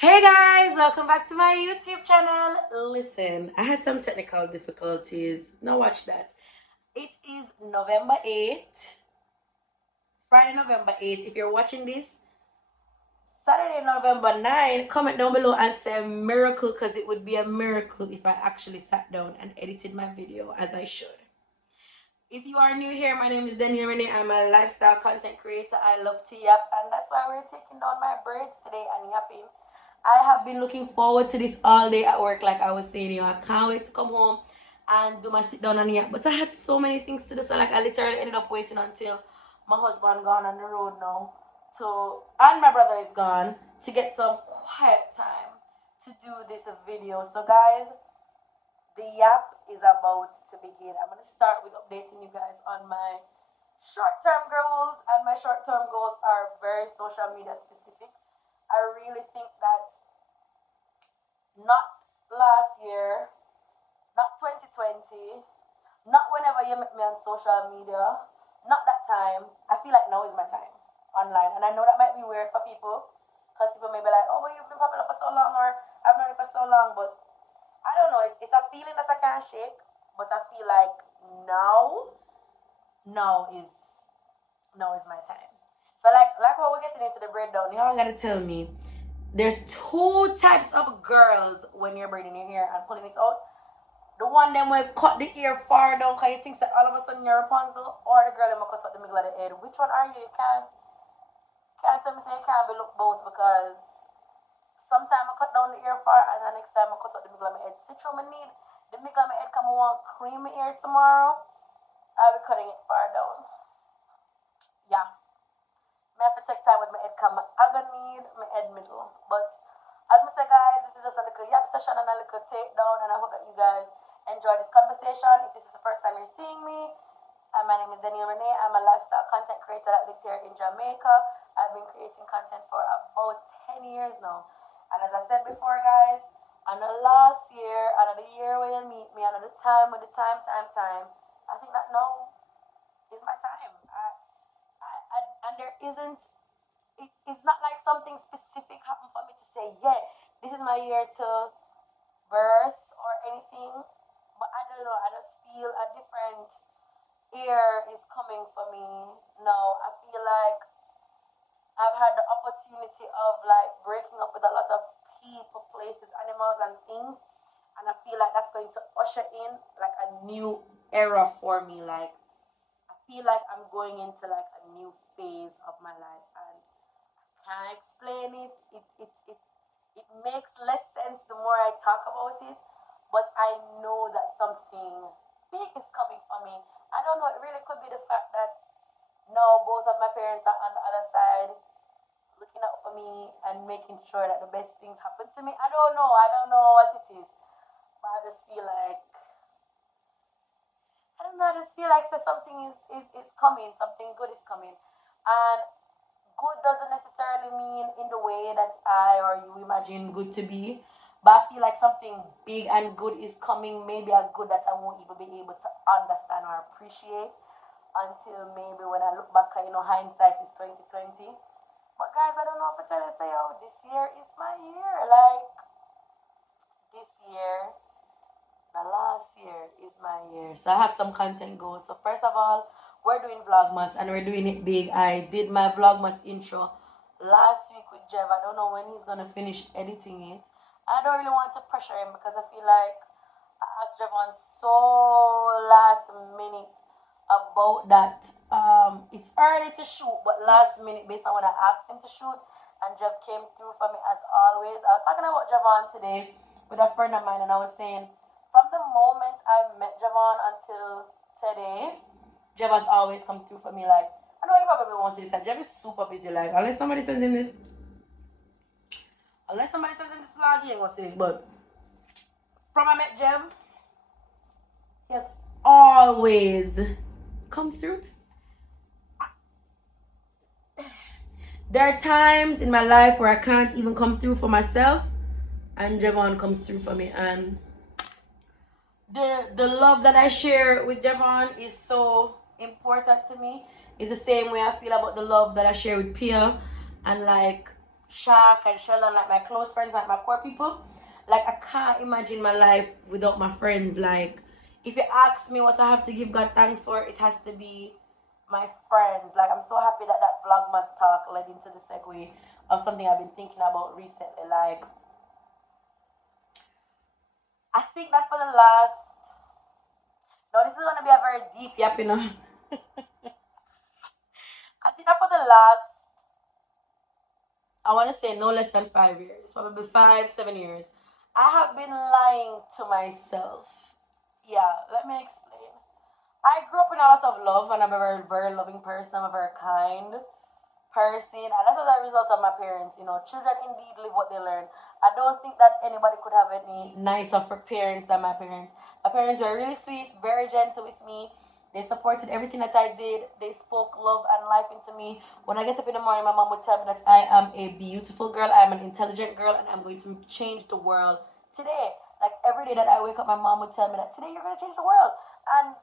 Hey guys, welcome back to my YouTube channel. Listen, I had some technical difficulties. Now watch that. It is November 8th, Friday, November 8th. If you're watching this, Saturday, November 9th, comment down below and say miracle, because it would be a miracle if I actually sat down and edited my video as I should. If you are new here, my name is Denille Rene. I'm a lifestyle content creator. I love to yap, and that's why we're taking down my braids today and yapping. I have been looking forward to this all day at work, like I was saying. I can't wait to come home and do my sit down and yap. But I had so many things to do, so like I literally ended up waiting until my husband gone on the road now, and my brother is gone, to get some quiet time to do this video. So guys, the yap is about to begin. I'm going to start with updating you guys on my short-term goals, and my short-term goals are very social media specific. I really think that not last year, not 2020, not whenever you meet me on social media, not that time. I feel like now is my time online, and I know that might be weird for people, because people may be like, oh, well, you've been popular for so long, or I've known you for so long, but I don't know. It's a feeling that I can't shake, but I feel like now is my time. So like when we're getting into the breakdown, y'all gotta tell me. There's two types of girls when you're braiding your hair and pulling it out. The one them will cut the ear far down because you think that all of a sudden you're Rapunzel, or the girl them will cut out the middle of the head. Which one are you? You can't tell me say you can't be look both, because sometimes I cut down the ear part and the next time I cut out the middle of my head. See through my need the middle of my head come on cream my ear tomorrow. I'll be cutting it far down. Yeah. I have to take time with my head come. I gonna need my head middle. But as I say guys, this is just a little yap session and a little takedown, and I hope that you guys enjoy this conversation. If this is the first time you're seeing me, my name is Denille Rene. I'm a lifestyle content creator that lives here in Jamaica. I've been creating content for about 10 years now. And as I said before, guys, another last year, another year where you meet me, another time with the time. I think that now is my time. And there isn't, it's not like something specific happened for me to say, yeah, this is my year to verse or anything. But I don't know, I just feel a different air is coming for me now. I feel like I've had the opportunity of like breaking up with a lot of people, places, animals, and things, and I feel like that's going to usher in like a new era for me. Like I feel like I'm going into like a new phase of my life, and I can't explain it. It makes less sense the more I talk about it, but I know that something big is coming for me. I don't know. It really could be the fact that now both of my parents are on the other side, looking out for me and making sure that the best things happen to me. I don't know what it is. But I just feel like so something is coming, something good is coming. And good doesn't necessarily mean in the way that I or you imagine good to be. But I feel like something big and good is coming, maybe a good that I won't even be able to understand or appreciate until maybe when I look back, hindsight is 2020. But guys, I don't know if I tell you, say, oh, this year is my year. Like, this year, the last year is my year. So I have some content goals. So first of all, we're doing Vlogmas and we're doing it big. I did my Vlogmas intro last week with Jev. I don't know when he's going to finish editing it. I don't really want to pressure him because I feel like I asked Jev on so last minute about that. It's early to shoot, but last minute based on when I asked him to shoot, and Jeff came through for me as always. I was talking about Javon today with a friend of mine, and I was saying from the moment I met Javon until today, Jeff has always come through for me. Like, I know you probably won't say this, that Jeff is super busy. Like, unless somebody sends him this vlog, he ain't gonna say this. But from I met Jeff, he has always come through. There are times in my life where I can't even come through for myself, and Javon comes through for me. And the love that I share with Javon is so important to me. It's the same way I feel about the love that I share with Pia. And like, Shaq and Sheldon, like my close friends, like my core people. Like I can't imagine my life without my friends. Like if you ask me what I have to give God thanks for, it has to be my friends. Like I'm so happy that that Vlogmas talk led into the segue of something I've been thinking about recently. Like I think that for the last, no, this is gonna be a very deep yap, you know. I think that for the last, I want to say no less than 5 years, probably 5, 7 years, I have been lying to myself. Yeah, let me explain. I grew up in a lot of love, and I'm a very, very loving person. I'm a very kind person, and that's as a result of my parents. You know, children indeed live what they learn. I don't think that anybody could have any nicer parents than my parents. My parents were really sweet, very gentle with me. They supported everything that I did. They spoke love and life into me. When I get up in the morning, my mom would tell me that I am a beautiful girl, I am an intelligent girl, and I'm going to change the world today. Like every day that I wake up, my mom would tell me that today you're going to change the world. And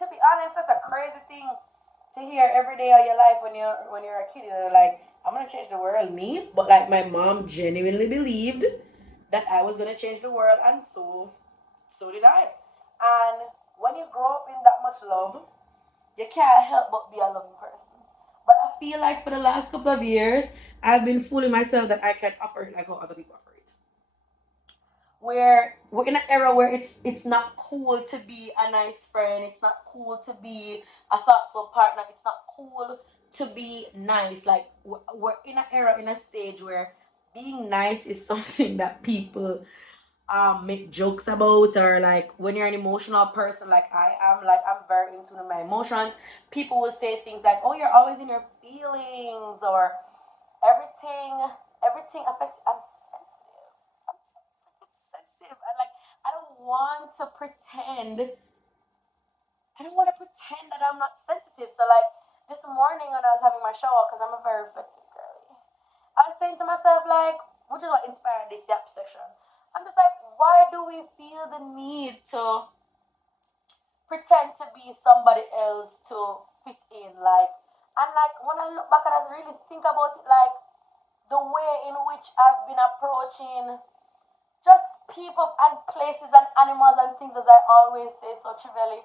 to be honest, that's a crazy thing to hear every day of your life when you're a kid. You're like, I'm gonna change the world, me. But like my mom genuinely believed that I was gonna change the world, and so did I. And when you grow up in that much love, you can't help but be a loving person. But I feel like for the last couple of years, I've been fooling myself that I can operate like how other people operate. Where we're in an era where it's not cool to be a nice friend, it's not cool to be a thoughtful partner, it's not cool to be nice. Like we're in an era, in a stage where being nice is something that people make jokes about, or like when you're an emotional person like I am, like I'm very into my emotions, people will say things like, oh, you're always in your feelings, or everything affects. I'm sensitive. I'm sensitive, and like I don't want to pretend. I don't want to pretend that I'm not sensitive. So like this morning when I was having my shower, because I'm a very reflective girl, I was saying to myself, like, which is what inspired this yap section. I'm just like, why do we feel the need to pretend to be somebody else to fit in? Like, and like when I look back and I really think about it, like the way in which I've been approaching just people and places and animals and things, as I always say so trivially,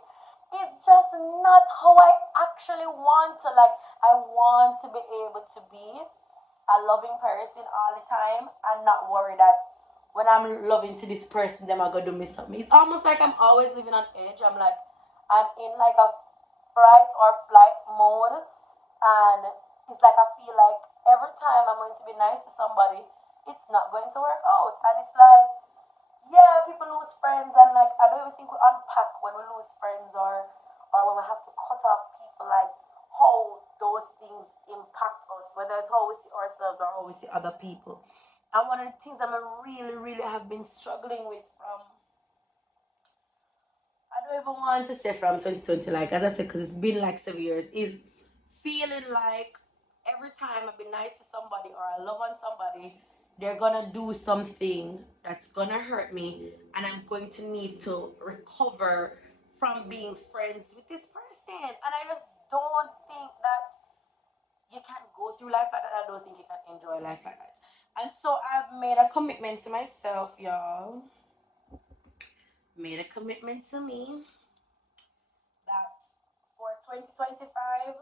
it's just not how I actually want to. Like, I want to be able to be a loving person all the time and not worry that when I'm loving to this person, them are gonna do me something. It's almost like I'm always living on edge. I'm like, I'm in like a fright or flight mode, and it's like I feel like every time I'm going to be nice to somebody, it's not going to work out, and it's like, yeah, people lose friends, and like I don't even think we unpack when we lose friends, or when we have to cut off people, like how those things impact us, whether it's how we see ourselves or how we see other people. And one of the things I really, really have been struggling with from, I don't even want to say from 2020, like as I said, because it's been like 7 years, is feeling like every time I've been nice to somebody or I love on somebody, they're gonna do something that's gonna hurt me, and I'm going to need to recover from being friends with this person. And I just don't think that you can go through life like that. I don't think you can enjoy life like that. And so I've made a commitment to myself, y'all. Made a commitment to me that for 2025,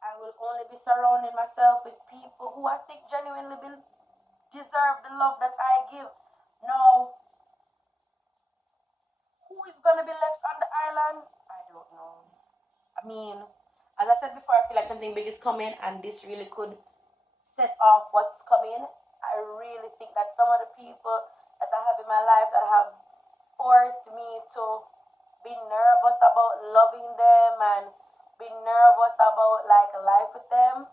I will only be surrounding myself with people who I think genuinely deserve the love that I give. Now, who is gonna be left on the island? I don't know. I mean, as I said before, I feel like something big is coming, and this really could set off what's coming. I really think that some of the people that I have in my life that have forced me to be nervous about loving them and be nervous about like life with them,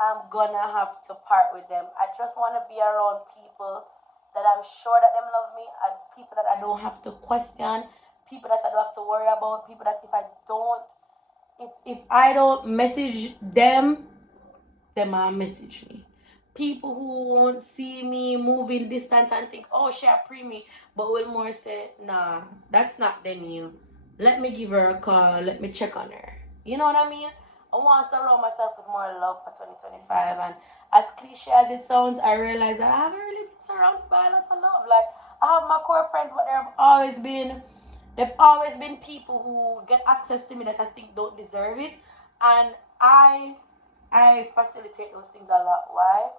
I'm gonna have to part with them. I just want to be around people that I'm sure that them love me, and people that I don't have to question, people that I don't have to worry about, people that if I don't message them, they might message me. People who won't see me moving distance and think, oh, she a me, but will more say, nah, that's not Danielle. Let me give her a call. Let me check on her. You know what I mean? I want to surround myself with more love for 2025. And as cliche as it sounds, I realize that I haven't really been surrounded by a lot of love. Like, I have my core friends, but they've always been people who get access to me that I think don't deserve it. And I facilitate those things a lot. Why?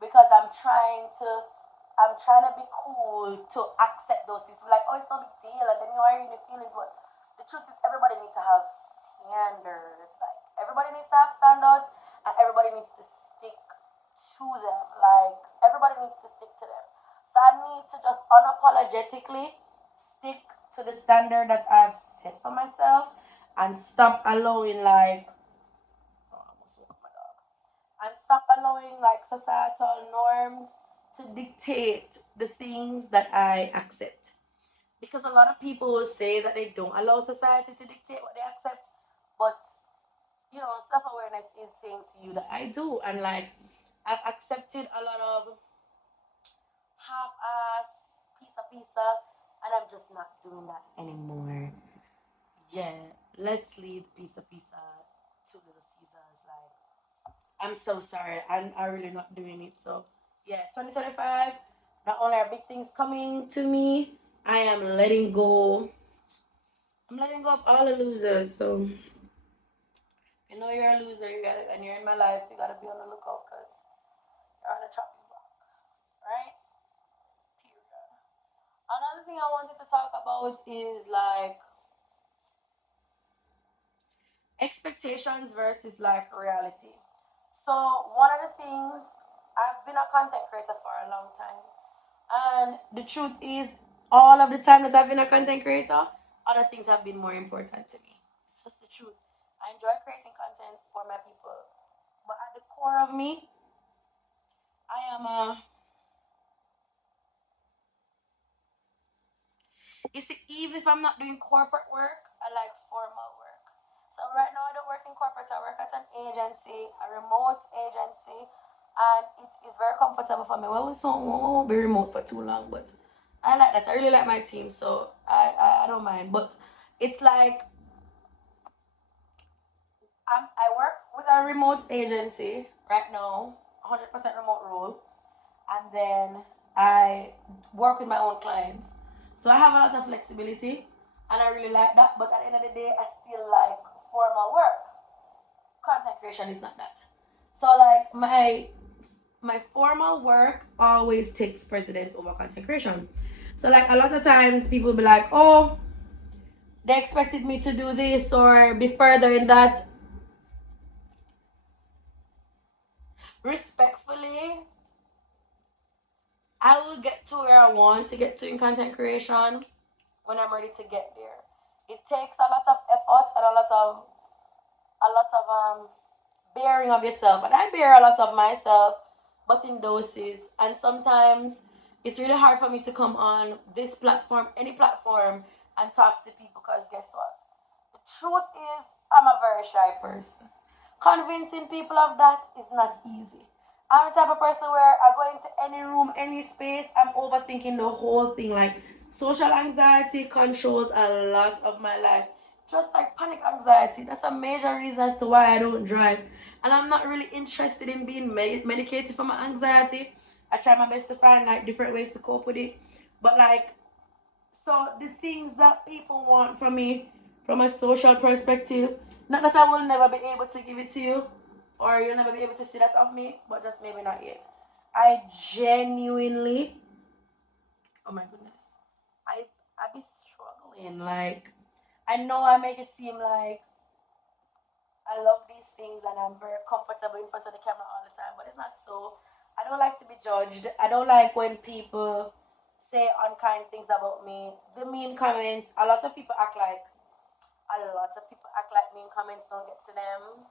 Because I'm trying to be cool to accept those things. Like, oh, it's no big deal, and then you are in your feelings. But the truth is, everybody needs to have standards. Like, everybody needs to have standards, and everybody needs to stick to them. Like, everybody needs to stick to them. So I need to just unapologetically stick to the standard that I've set for myself, and stop allowing like societal norms to dictate the things that I accept. Because a lot of people will say that they don't allow society to dictate what they accept, but self awareness is saying to you that I do, and like I've accepted a lot of half ass pizza, and I'm just not doing that anymore. Yeah, let's leave pizza to Little Caesars. Like, I'm so sorry. I'm really not doing it. So, yeah, 2025, not only are big things coming to me, I am letting go. I'm letting go of all the losers. So, you know you're a loser, and you're in my life, you gotta be on the lookout because you're on a chopping block, right? Period. Another thing I wanted to talk about is like expectations versus like reality. So one of the things, I've been a content creator for a long time, and the truth is, all of the time that I've been a content creator, other things have been more important to me. It's just the truth. I enjoy creating content for my people, but at the core of me, I am a. You see, even if I'm not doing corporate work, I like formal work. So right now I don't work in corporate. I work at an agency, a remote agency, and it is very comfortable for me. Well, we won't be remote for too long, but I like that. I really like my team, so I don't mind. But it's like I work with a remote agency right now, 100% remote role, and then I work with my own clients. So I have a lot of flexibility, and I really like that. But at the end of the day, I still like formal work. Content creation is not that. So like my formal work always takes precedence over content creation. So like a lot of times people be like, oh, they expected me to do this or be further in that. Respectfully, I will get to where I want to get to in content creation when I'm ready to get there. It takes a lot of effort and a lot of bearing of yourself, and I bear a lot of myself, but in doses. And sometimes it's really hard for me to come on this platform, any platform, and talk to people because guess what? The truth is, I'm a very shy person. Convincing people of that is not easy. I'm the type of person where I go into any room, any space, I'm overthinking the whole thing. Like, social anxiety controls a lot of my life. Just like panic anxiety, that's a major reason as to why I don't drive. And I'm not really interested in being medicated for my anxiety. I try my best to find like different ways to cope with it. But like, so the things that people want from me from a social perspective, not that I will never be able to give it to you, or you'll never be able to see that of me, but just maybe not yet. I genuinely, oh my goodness, I be struggling. Like, I know I make it seem like I love these things and I'm very comfortable in front of the camera all the time, but it's not so. I don't like to be judged. I don't like when people say unkind things about me. The mean comments, a lot of people act like mean comments don't get to them.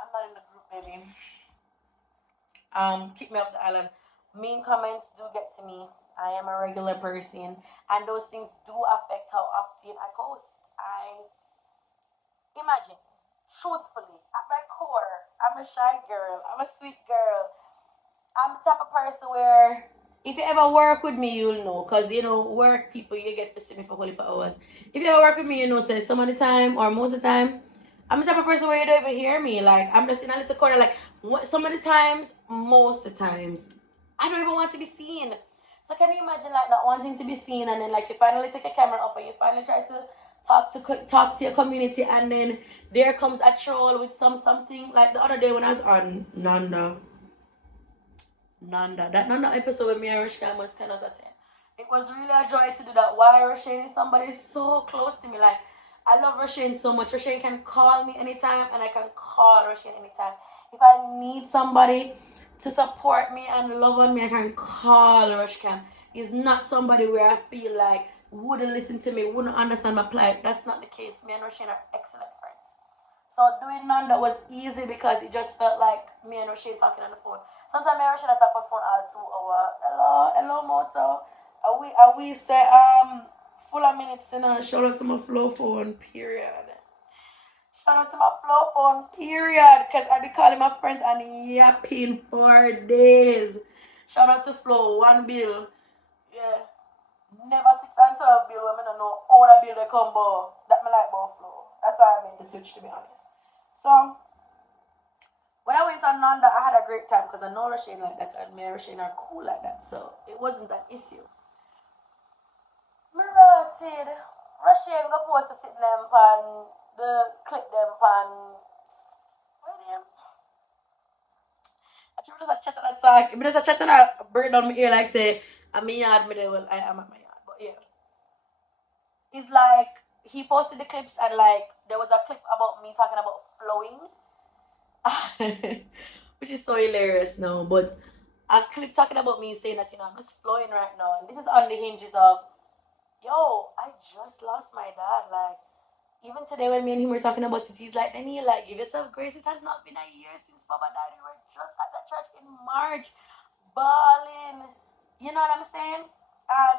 I'm not in the group, baby. Keep me off the island. Mean comments do get to me. I am a regular person, and those things do affect how often I post. I imagine, truthfully, at my core, I'm a shy girl. I'm a sweet girl. I'm the type of person where if you ever work with me, you'll know. Because, work people, you get to see me for whole heap of hours. If you ever work with me, say some of the time or most of the time, I'm the type of person where you don't even hear me. Like, I'm just in a little corner. Like, some of the times, most of the times, I don't even want to be seen. So can you imagine, like, not wanting to be seen, and then, like, you finally take a camera up and you finally try to talk to your community, and then there comes a troll with something. Like, the other day when I was on that Nanda episode with me and Rishka was 10 out of 10. It was really a joy to do that. Why Rashane is somebody so close to me. Like, I love Rashane so much. Rashane can call me anytime, and I can call Rashane anytime. If I need somebody to support me and love on me, I can call Rushcam. He's not somebody where I feel like wouldn't listen to me, wouldn't understand my plight. That's not the case. Me and Rashane are excellent friends. So doing Nanda was easy because it just felt like me and Rashane talking on the phone. Sometimes me and Rashane tap on the phone all 2 hours. Hello, Moto. We say full of minutes, you know. Shout out to my flow phone, period. Shout out to my flow phone, period. Cause I be calling my friends and yapping for days. Shout out to Flow, 1 bill. Yeah. Never 6 and 12 bill when I don't know all the bill they come by. That me like about Flow. That's why I made the switch, to be honest. So when I went on Nanda, I had a great time because I know Rashane like that and me and Rashane are cool like that. So it wasn't an issue. Me rotted. Rashane go post to sit them pan the clip them pan. Where them? I just a chat and a talk. If there's a chat and a bird on my ear like say, I'm in yard, me there, well, I am at my yard. But yeah. It's like he posted the clips and like there was a clip about me talking about flowing. Which is so hilarious now. But a clip talking about me saying that, you know, I'm just flowing right now. And this is on the hinges of, yo, I just lost my dad. Like, even today when me and him were talking about it, he's like, Denny, like, give yourself grace. It has not been a year since Papa died. We were just at that church in March, bawling. You know what I'm saying? And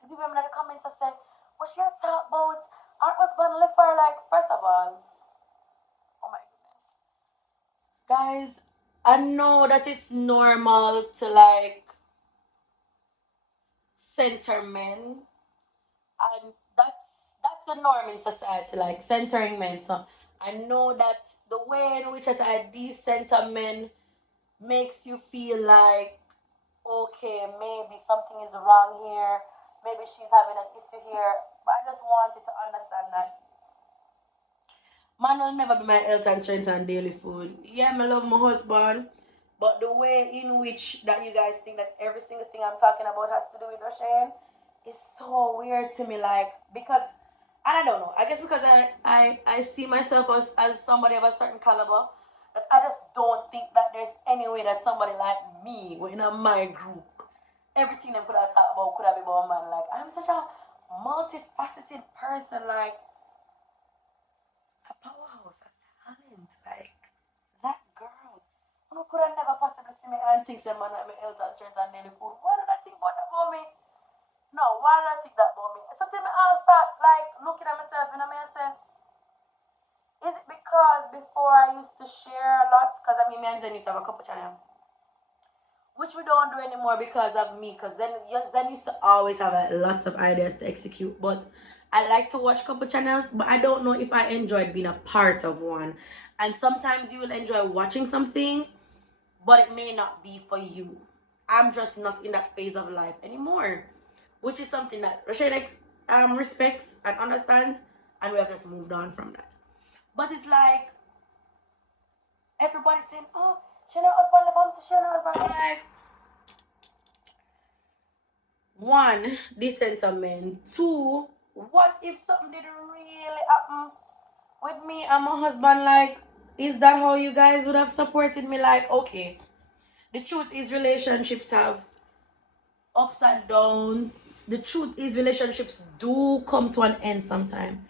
people in the comments have said, what's your talk about? Our husband left for, like, first of all, oh my goodness. Guys, I know that it's normal to, like, center men. And that's the norm in society, like centering men. So I know that the way in which I decenter men makes you feel like, okay, maybe something is wrong here, maybe she's having an issue here. But I just want you to understand that man will never be my health and strength and daily food. Yeah, I love my husband, but the way in which that you guys think that every single thing I'm talking about has to do with Rashane is so weird to me. Like, because, and I don't know, I guess because I see myself as somebody of a certain caliber, that I just don't think that there's any way that somebody like me, in my group, everything they could have talked about could have been about man. Like, I'm such a multifaceted person, like a powerhouse, a talent, like that girl. You could have never possibly see me and think say man at my health and strength and daily food. Why did I think about that about me? No, why did I think that about me? So tell me I'll start like looking at myself and I mean I say, is it because before I used to share a lot? Because I mean me and Zen used to have a couple channels, which we don't do anymore because of me, because Zen used to always have lots of ideas to execute. But I like to watch couple channels, but I don't know if I enjoyed being a part of one. And sometimes you will enjoy watching something, but it may not be for you. I'm just not in that phase of life anymore, which is something that Rashane respects and understands, and we have just moved on from that. But it's like everybody's saying, oh, Shane husband left home to Shane husband. I'm like, one, decenter men. Two, what if something did really happen with me and my husband? Like, is that how you guys would have supported me? Like, okay, the truth is relationships have ups and downs. The truth is relationships do come to an end sometime.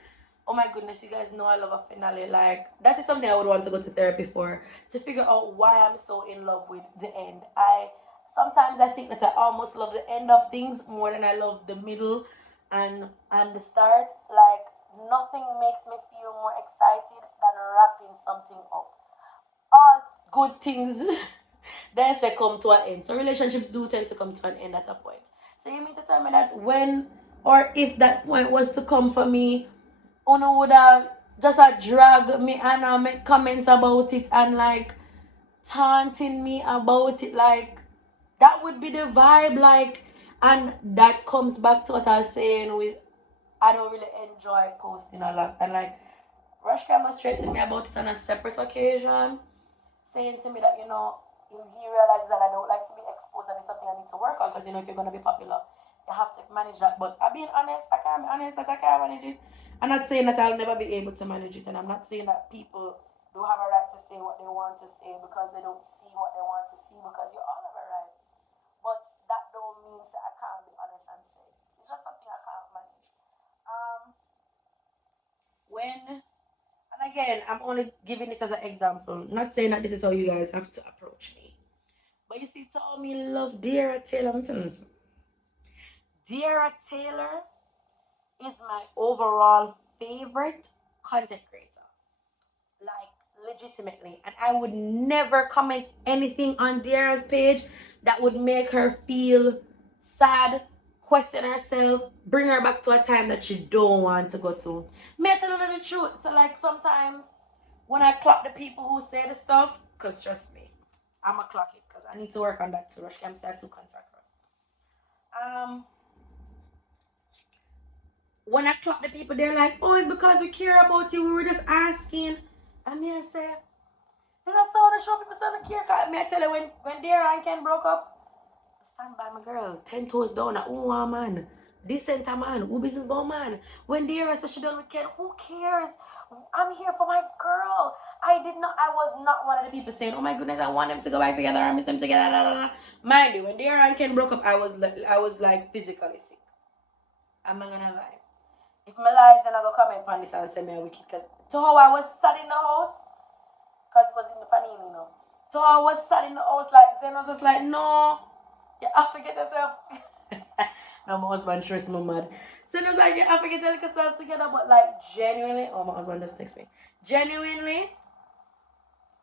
Oh my goodness, you guys know I love a finale. Like, that is something I would want to go to therapy for, to figure out why I'm so in love with the end. Sometimes I think that I almost love the end of things more than I love the middle and the start. Like, nothing makes me feel more excited than wrapping something up. All good things then they come to an end. So relationships do tend to come to an end at a point. So you mean to tell me that when or if that point was to come for me, Uno would have just a drag me and make comments about it and like taunting me about it, like that would be the vibe, like, and that comes back to what I was saying with I don't really enjoy posting a lot, and like Rushcam was stressing me about it on a separate occasion, saying to me that he realizes that I don't like to be exposed and it's something I need to work on because if you're gonna be popular, you have to manage that. But I'm being honest, I can't be honest that I can't manage it. I'm not saying that I'll never be able to manage it, and I'm not saying that people don't have a right to say what they want to say because they don't see what they want to see, because you all have a right. But that don't mean that I can't be honest and say it's just something I can't manage. When And again, I'm only giving this as an example, not saying that this is how you guys have to approach me. But you see, tell me love Deara Taylor. I'm telling you something. Deara Taylor is my overall favorite content creator. Like, legitimately. And I would never comment anything on Deara's page that would make her feel sad, question herself, bring her back to a time that she don't want to go to. May I tell you the truth? So like sometimes when I clock the people who say the stuff, because trust me, I'm a clock it because I need to work on that too. Rush can say to contact us. When I clock the people, they're like, oh, it's because we care about you. We were just asking. And me I say, then I saw the show people saying care. Cause me I tell you when Dara and Ken broke up, stand by my girl, 10 toes down, who a man, decent a man, who business about man. When Dara said she done with Ken, who cares? I'm here for my girl. I was not one of the people saying, oh my goodness, I want them to go back together, I miss them together, blah, blah, blah. Mind you, when Dara and Ken broke up, I was like physically sick. I'm not gonna lie. If my lies, then I go comment on this and say me a wicked. Because to how I was sat in the house, because it was in the panini, So I was sat in the house like, Zen was just like, no, you have to get yourself. No, my husband stressed me mad. So it was like, you have to get yourself together, but like genuinely, oh, my husband just texted me. Genuinely,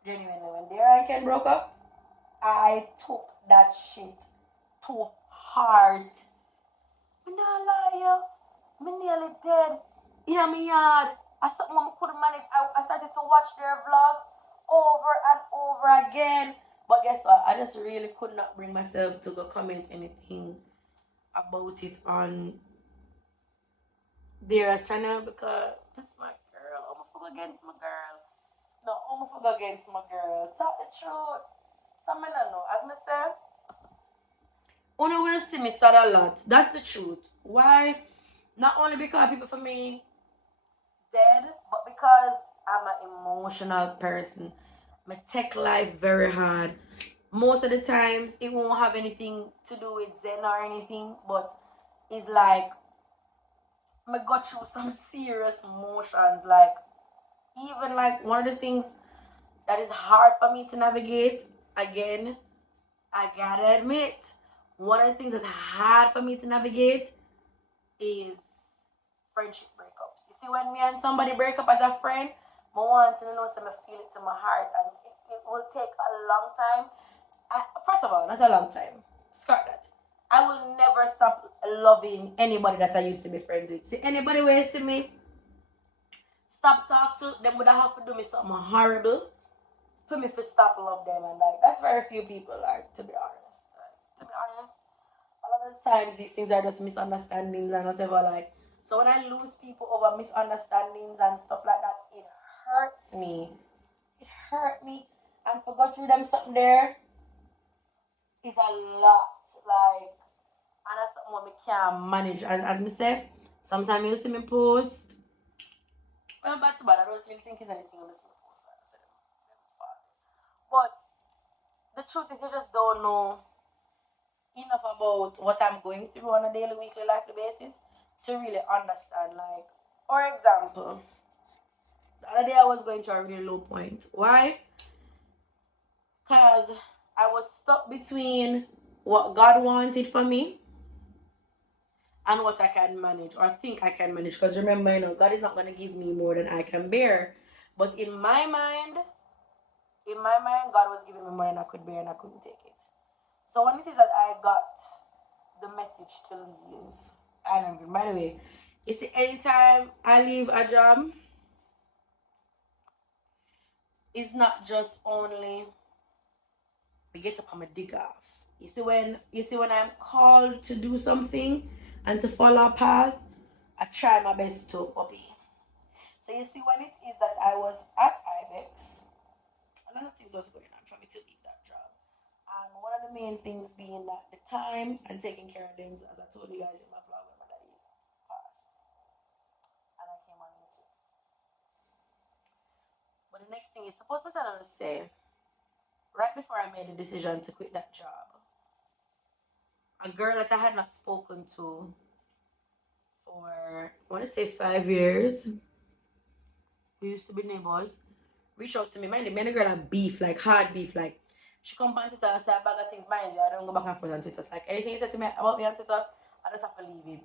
when Dara and Ken broke up, I took that shit to heart. I'm not lying. I'm nearly dead. In my yard. I something I couldn't manage. I started to watch their vlogs over and over again. But guess what? I just really could not bring myself to go comment anything about it on their channel because that's my girl. I'm gonna fuck against my girl. No, I'm gonna fuck against my girl. Talk the truth. Some I know. As I said, only will see me sad a lot. That's the truth. Why? Not only because people for me dead, but because I'm an emotional person. I take life very hard. Most of the times, it won't have anything to do with Zen or anything, but it's like I go through some serious emotions. Like, even like one of the things that is hard for me to navigate, again, I gotta admit, one of the things that's hard for me to navigate is friendship breakups. You see, when me and somebody break up as a friend, I want to know, so I feel it to my heart, and it will take a long time. First of all, not a long time. Start that. I will never stop loving anybody that I used to be friends with. See, anybody who used to me, stop talk to them, would have to do me something horrible for me to stop love them, and like that's very few people. Like, to be honest, a lot of the times these things are just misunderstandings and whatever. Like, so when I lose people over misunderstandings and stuff like that, it hurts me. It hurt me, and for go through them something there is a lot. Like, and that's something we can't manage. And as me say, sometimes you see me post. Well, bad to bad. I don't really think it's anything on the post. But the truth is, you just don't know enough about what I'm going through on a daily, weekly, lively basis to really understand. Like, for example, the other day I was going through a really low point. Why? Because I was stuck between what God wanted for me and what I can manage or think I can manage. Because remember, God is not going to give me more than I can bear. But in my mind, God was giving me more than I could bear and I couldn't take it. So when it is that I got the message to leave, and by the way, you see, anytime I leave a job, it's not just only we get up on my dig off. You see when I'm called to do something and to follow a path, I try my best to obey. So you see when it is that I was at IBEX, a lot of things was going on for me to leave that job. And one of the main things being that the time and taking care of things, as I told you guys in my vlog when my daddy passed. And I came on YouTube. But the next thing is suppose what I don't say, right before I made the decision to quit that job, a girl that I had not spoken to for I want to say 5 years, we used to be neighbors, reached out to me. Mind the man, the girl had beef, like hard beef, like she come on Twitter and say a bag of things, mind you, I don't go back and forth on Twitter. It's like anything you said to me about me on Twitter, I just have to leave it.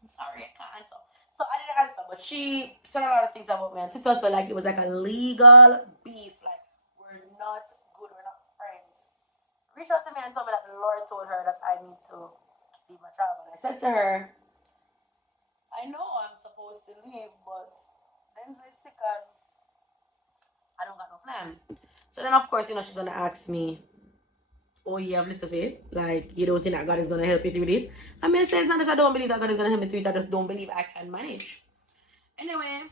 I'm sorry, I can't answer. So I didn't answer, but she said a lot of things about me on Twitter, so like it was like a legal beef, like we're not good, we're not friends. Reached out to me and told me that the Lord told her that I need to leave my job. And I said to her, I know I'm supposed to leave, but Denzel's sick and I don't got no plan. So then, of course, she's gonna ask me, "Oh, you have little faith? Like you don't think that God is gonna help you through this?" I mean, it's not that I don't believe that God is gonna help me through it. I just don't believe I can manage. Anyway,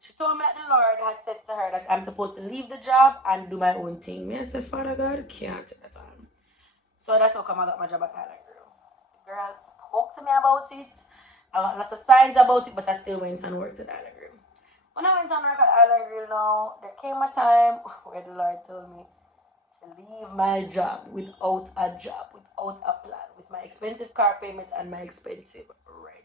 she told me that the Lord had said to her that I'm supposed to leave the job and do my own thing. Me, I said, Father God, can't take that time. So that's how come I got my job at Island Grill. The girl spoke to me about it. I got lots of signs about it, but I still went and worked at Island Grill. When I went and worked at Island Grill now, there came a time where the Lord told me to leave my job without a plan, with my expensive car payments and my expensive rent.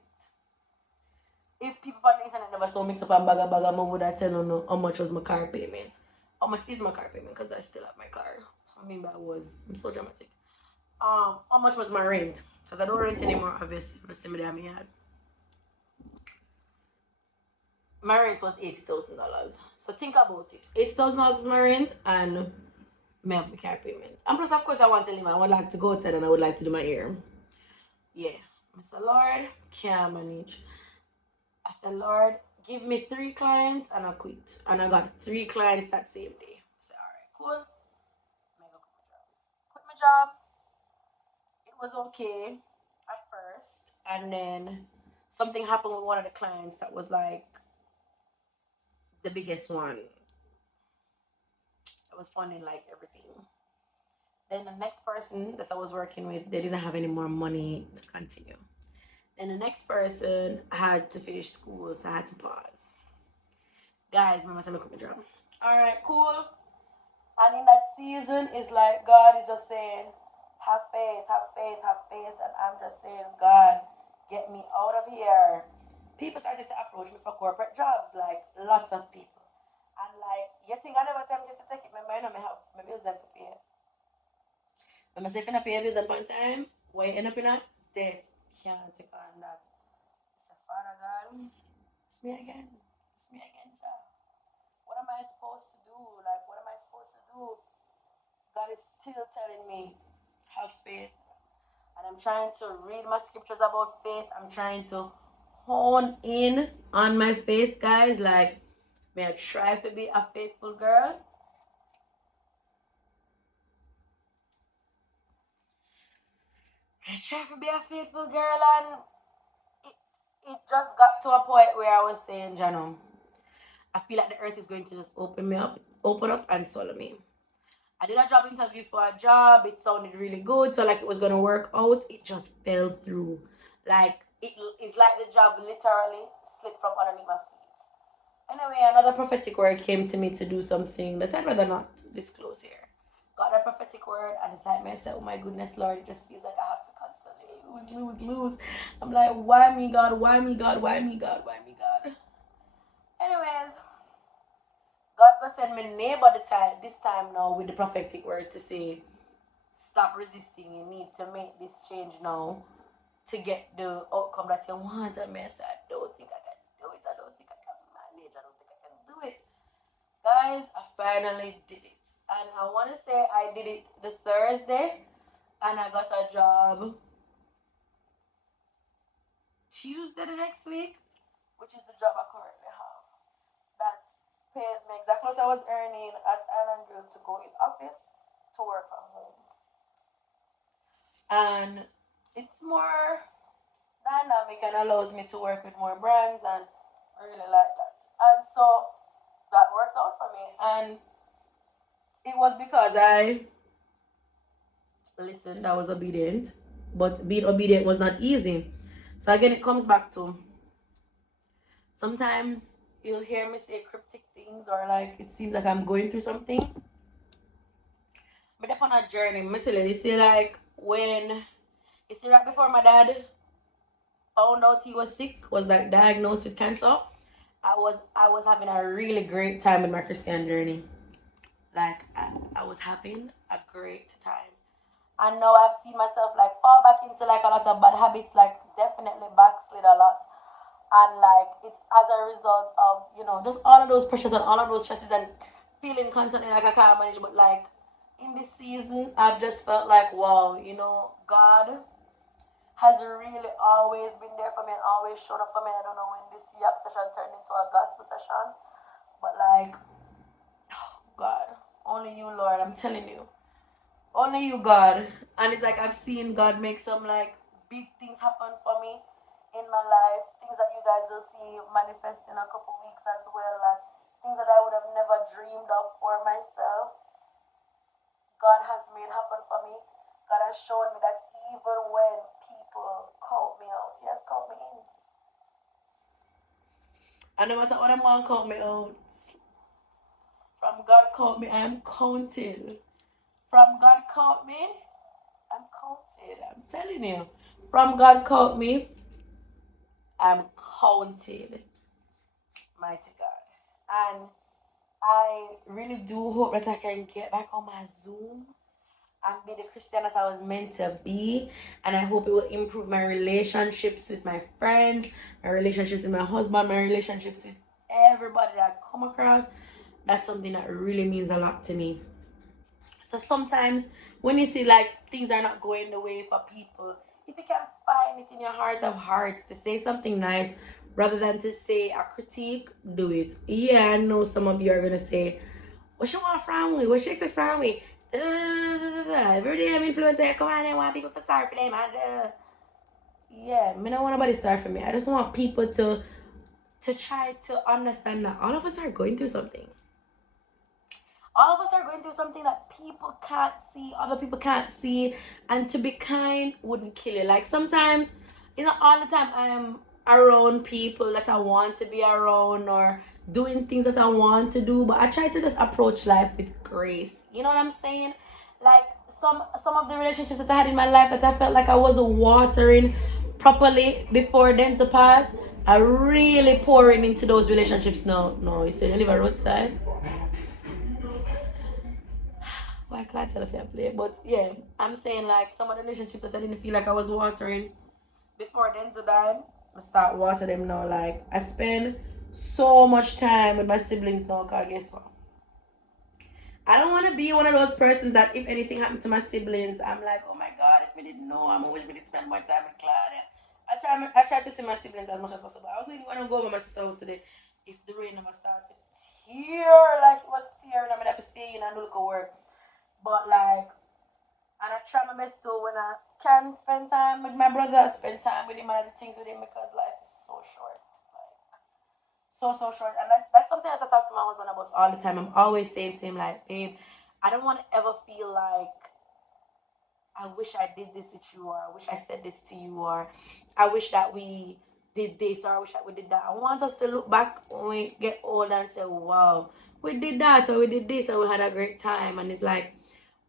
If people on the internet never saw mix up and baga, I would have tell you how much was my car payment. How much is my car payment? Because I still have my car. I mean, I'm so dramatic. How much was my rent? Because I don't rent anymore, obviously. But somebody I had. My rent was $80,000. So think about it. $80,000 is my rent and my car payment. And plus, of course, I want to leave. I would like to go outside and I would like to do my hair. Yeah. I said, Lord, can't manage. I said, Lord, give me 3 clients and I quit. And I got 3 clients that same day. I said, all right, cool. I'm going to quit my job. Quit my job. It was okay at first. And then something happened with one of the clients that was like the biggest one. I was funding like everything. Then the next person that I was working with, they didn't have any more money to continue. Then the next person had to finish school, so I had to pause. Guys, mama said I quit my job. Alright, cool. And in that season, it's like God is just saying, have faith, have faith, have faith. And I'm just saying, God, get me out of here. People started to approach me for corporate jobs, like lots of people. And like, you think I never tempted to take it? Remember, I have my bills them to pay. When I say if you pay your bills on time, where you end up in a debt, can't take on that. So Father God, it's me again. It's me again, child. What am I supposed to do? Like, what am I supposed to do? God is still telling me, have faith. And I'm trying to read my scriptures about faith. I'm trying to hone in on my faith, guys. Like, may I try to be a faithful girl? I try to be a faithful girl, and it just got to a point where I was saying, Jano, I feel like the earth is going to just open up and swallow me. I did a job interview for a job. It sounded really good, so like it was gonna work out. It just fell through. Like it's like the job literally slid from underneath my feet. Anyway, another prophetic word came to me to do something that I'd rather not disclose here. Got a prophetic word, and it's like myself, oh my goodness, Lord, it just feels like I have to constantly lose. I'm like, why me, God? Why me, God? Why me, God? Why me, God? Anyways, God will send me neighbor this time now with the prophetic word to say, stop resisting. You need to make this change now to get the outcome that you want. And I said, I don't think I can do it. I don't think I can manage. I don't think I can do it. Guys, I finally did it. And I want to say I did it the Thursday. And I got a job Tuesday the next week, which is the job I currently have. That pays me exactly what I was earning at Island Grill to go in office to work from home. And it's more dynamic and allows me to work with more brands, and I really like that. And so that worked out for me. And it was because I listened, I was obedient. But being obedient was not easy. So again, it comes back to sometimes you'll hear me say cryptic things, or like it seems like I'm going through something. But upon a journey, me tell you see, like when you see right before my dad found out he was sick, was like diagnosed with cancer, I was having a really great time in my Christian journey. Like I was having a great time. And now I've seen myself like fall back into like a lot of bad habits, like definitely backslid a lot. And like it's as a result of, just all of those pressures and all of those stresses and feeling constantly like I can't manage. But like in this season, I've just felt like, wow, God has really always been there for me and always showed up for me. I don't know when this yap session turned into a gospel session, but like, God, only you, Lord, I'm telling you. Only you, God. And it's like I've seen God make some like big things happen for me in my life. Things that you guys will see manifest in a couple weeks as well. Like things that I would have never dreamed of for myself. God has made happen for me. God has shown me that even when people count me out, He has count me in. And no matter what I'm going to count me out, from God count me, I am counted. From God count me, I'm counted. I'm telling you. From God count me, I'm counted. Mighty God. And I really do hope that I can get back on my Zoom and be the Christian that I was meant to be. And I hope it will improve my relationships with my friends, my relationships with my husband, my relationships with everybody that I come across. That's something that really means a lot to me. So sometimes when you see like things are not going the way for people, if you can find it in your heart of hearts to say something nice rather than to say a critique, do it. Yeah, I know some of you are gonna say, what she want from me? What she expect from me? Every day I'm influencer, come on, I want people to sorry for them. And, yeah, I don't want nobody sorry for me. I just want people to try to understand that all of us are going through something. All of us are going through something that people can't see, other people can't see, and to be kind wouldn't kill you. Like sometimes, all the time I am around people that I want to be around or doing things that I want to do, but I try to just approach life with grace. You know what I'm saying? Like some of the relationships that I had in my life that I felt like I wasn't watering properly before then to pass, I really pouring into those relationships now. No, you say you live a roadside. Well, I can't tell if I play, but yeah, I'm saying like some of the relationships that I didn't feel like I was watering before then to die, I start watering them now. Like I spend so much time with my siblings now. Cause guess what? I don't want to be one of those persons that if anything happened to my siblings, I'm like, oh my God, if we didn't know, I'm always going to spend more time with Claudia. I try to see my siblings as much as possible. I was even going to go over my sister's house today if the rain never started tear like it was tearing. I mean, I have to stay in and do look at work. But like, and I try my best to when I can spend time with my brother, spend time with him and do things with him because life is so short. Like so short. And that's something that I talk to my husband about all the time. I'm always saying to him, like, babe, I don't want to ever feel like I wish I did this with you, or I wish I said this to you, or I wish that we did this, or I wish that we did that. I want us to look back when we get old and say, wow, we did that, or we did this, or we had a great time. And it's like,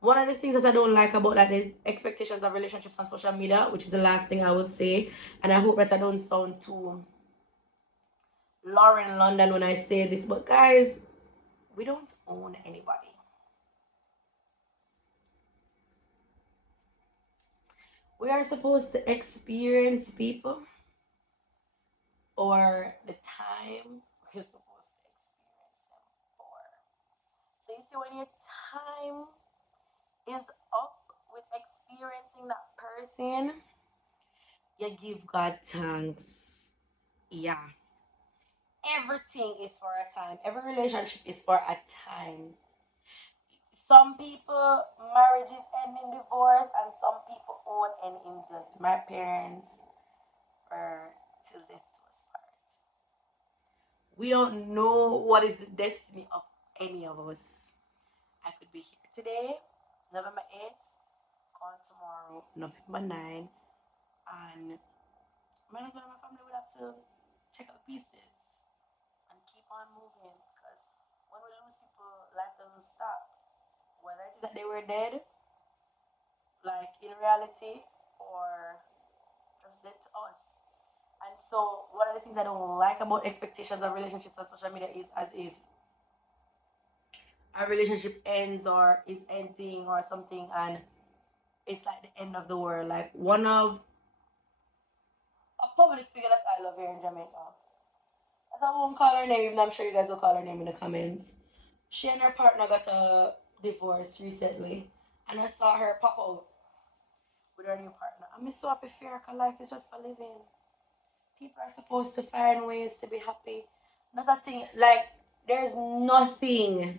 one of the things that I don't like about that is expectations of relationships on social media, which is the last thing I will say. And I hope that I don't sound too Lauren London when I say this, but guys, we don't own anybody. We are supposed to experience people, or the time we're supposed to experience them for. So you see, when your time is up with experiencing that person, you give God thanks. Yeah. everything is for a time. Every relationship is for a time. Some people marriages end in divorce, and some people won't end in divorce. My parents were till death do us part. We don't know what is the destiny of any of us. I could be here today, November 8th, or tomorrow, November 9th, and my husband and my family would have to take out pieces and keep on moving, because when we lose people, life doesn't stop. Whether it is that they were dead, like in reality, or just dead to us. And so, one of the things I don't like about expectations of relationships on social media is as if a relationship ends or is ending or something, and it's like the end of the world. Like one of a public figure that I love here in Jamaica. As I won't call her name, even though I'm sure you guys will call her name in the comments. She and her partner got a divorce recently, and I saw her pop out with her new partner. I'm so happy for her, because life is just for living. People are supposed to find ways to be happy. Not a thing, like, there's nothing,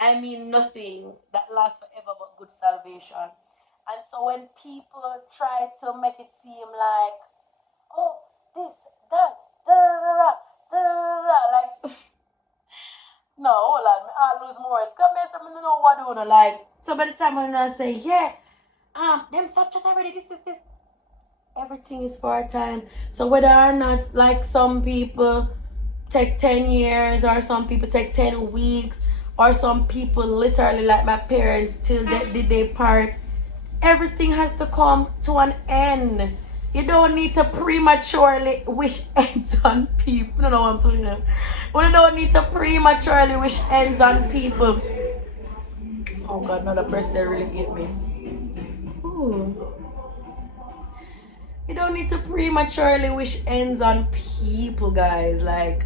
I mean nothing, that lasts forever but good salvation. And so when people try to make it seem like, oh, this, that, da da da da da da, like, no, hold on, I lose more. It's come here, something to know what do, like, so by the time when I say, yeah, them stop chat already, this. Everything is for a time. So whether or not, like, some people take 10 years, or some people take 10 weeks, or some people literally, like my parents, till they part, everything has to come to an end. You don't need to prematurely wish ends on people. I don't know what I'm telling you. We don't need to prematurely wish ends on people. Oh God, another person that really hate me. Ooh. You don't need to prematurely wish ends on people, guys. Like,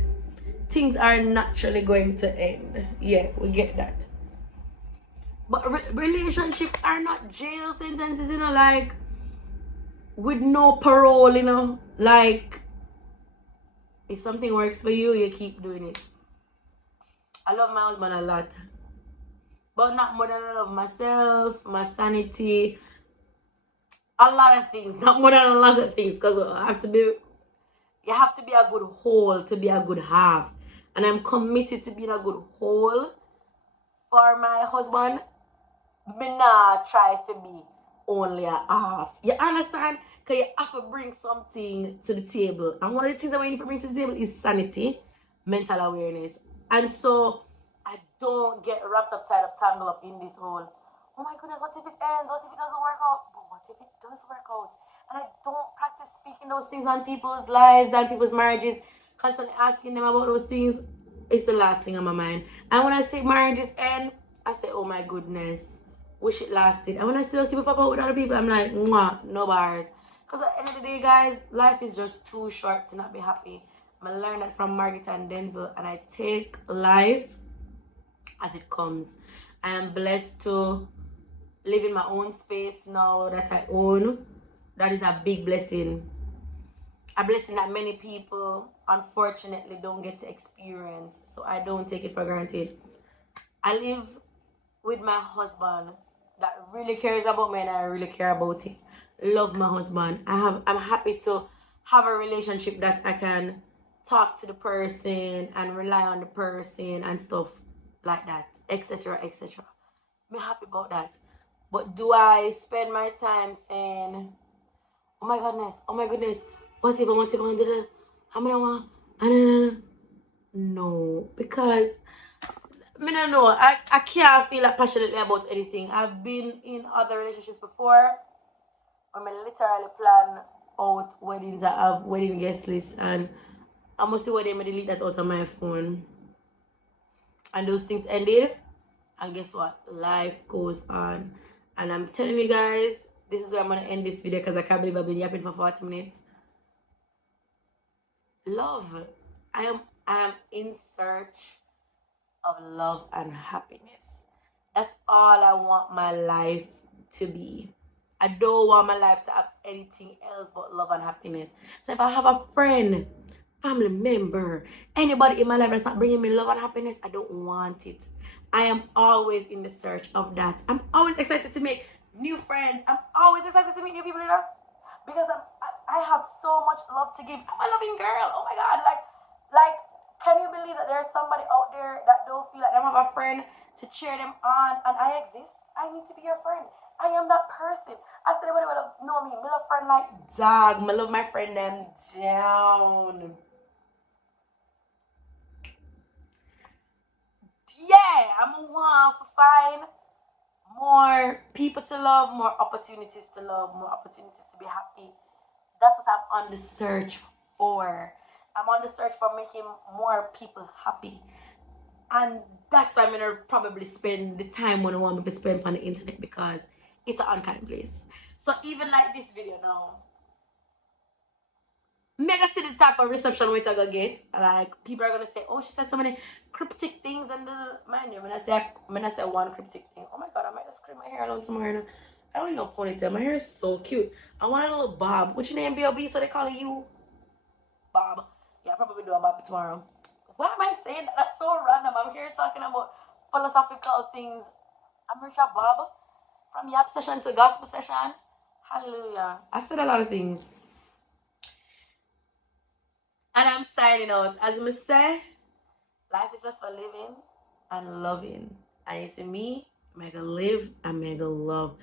things are naturally going to end. Yeah, we get that. But relationships are not jail sentences, like, with no parole, Like, if something works for you, you keep doing it. I love my husband a lot, but not more than I love myself, my sanity, a lot of things. Not more than a lot of things, because you have to be a good whole to be a good half. And I'm committed to being a good whole for my husband. Me not try to be only a half. You understand? Because you have to bring something to the table. And one of the things that we need to bring to the table is sanity, mental awareness. And so I don't get wrapped up, tied up, tangled up in this whole, oh my goodness, what if it ends? What if it doesn't work out? But what if it does work out? And I don't practice speaking those things on people's lives and people's marriages, constantly asking them about those things. It's the last thing on my mind. And when I say marriages end, I say, oh my goodness, wish it lasted. And when I see those people pop out with other people, I'm like, mwah, no bars. Because at the end of the day, guys, life is just too short to not be happy. I learned that from Margaret and Denzel, and I take life as it comes. I am blessed to live in my own space now that I own. That is a big blessing. A blessing that many people, unfortunately, don't get to experience. So I don't take it for granted. I live with my husband that really cares about me, and I really care about him. Love my husband. I'm happy to have a relationship that I can talk to the person and rely on the person and stuff like that, etc., etc. I'm happy about that. But do I spend my time saying, oh my goodness, what if I did, how many I want? No, because I don't know. I can't feel that passionately about anything. I've been in other relationships before where I literally plan out weddings. I have wedding guest lists, and I must see where they may delete that out of my phone. And those things ended. And guess what? Life goes on. And I'm telling you guys, this is where I'm going to end this video, because I can't believe I've been yapping for 40 minutes. Love. I am in search of love and happiness. That's all I want my life to be. I don't want my life to have anything else but love and happiness. So if I have a friend family member, anybody in my life that's not bringing me love and happiness, I don't want it. I am always in the search of that. I'm always excited to make new friends. I'm always excited to meet new people, you know, because I have so much love to give. I'm a loving girl. Oh my God, like, can you believe that there's somebody out there that don't feel like they have a friend to cheer them on, and I exist? I need to be your friend. I am that person. I said, anybody will know me. I love friend like dog. I love my friend them down. Yeah, I'm a one for find more people to love, more opportunities to love, more opportunities to be happy. That's what I'm on the search for. I'm on the search for making more people happy. And that's why I'm gonna probably spend the time when I want to spend on the internet, because it's an unkind place. So even like this video now, mega see the type of reception we're gonna get. Like people are gonna say, "Oh, she said so many cryptic things in the menu." When I say one cryptic thing, oh my God, I might just scream my hair alone tomorrow. Now. I don't need no ponytail. My hair is so cute. I want a little bob. What's your name, B.O.B.? So they call you Bob. Yeah, I'll probably do a bob tomorrow. Why am I saying that? That's so random. I'm here talking about philosophical things. I'm Richard Bob. From Yap session to gospel session. Hallelujah. I've said a lot of things. And I'm signing out. As I say, life is just for living and loving. And it's me, I'm gonna live and I'm gonna love.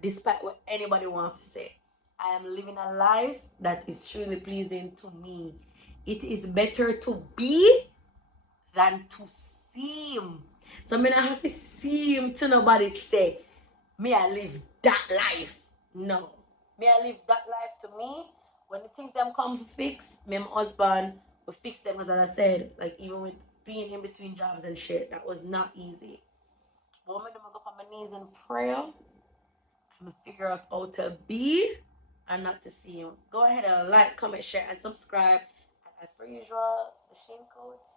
Despite what anybody wants to say. I am living a life that is truly pleasing to me. It is better to be than to seem. So I don't have to seem to nobody say, me I live that life. No. Me I live that life to me. When the things them come to fix, me and my husband will fix them, because as I said, like even with being in between jobs and shit, that was not easy. But when I go on my knees in prayer, I'm gonna figure out how to be and not to see him. Go ahead and like, comment, share, and subscribe. And as per usual, the SHEIN codes.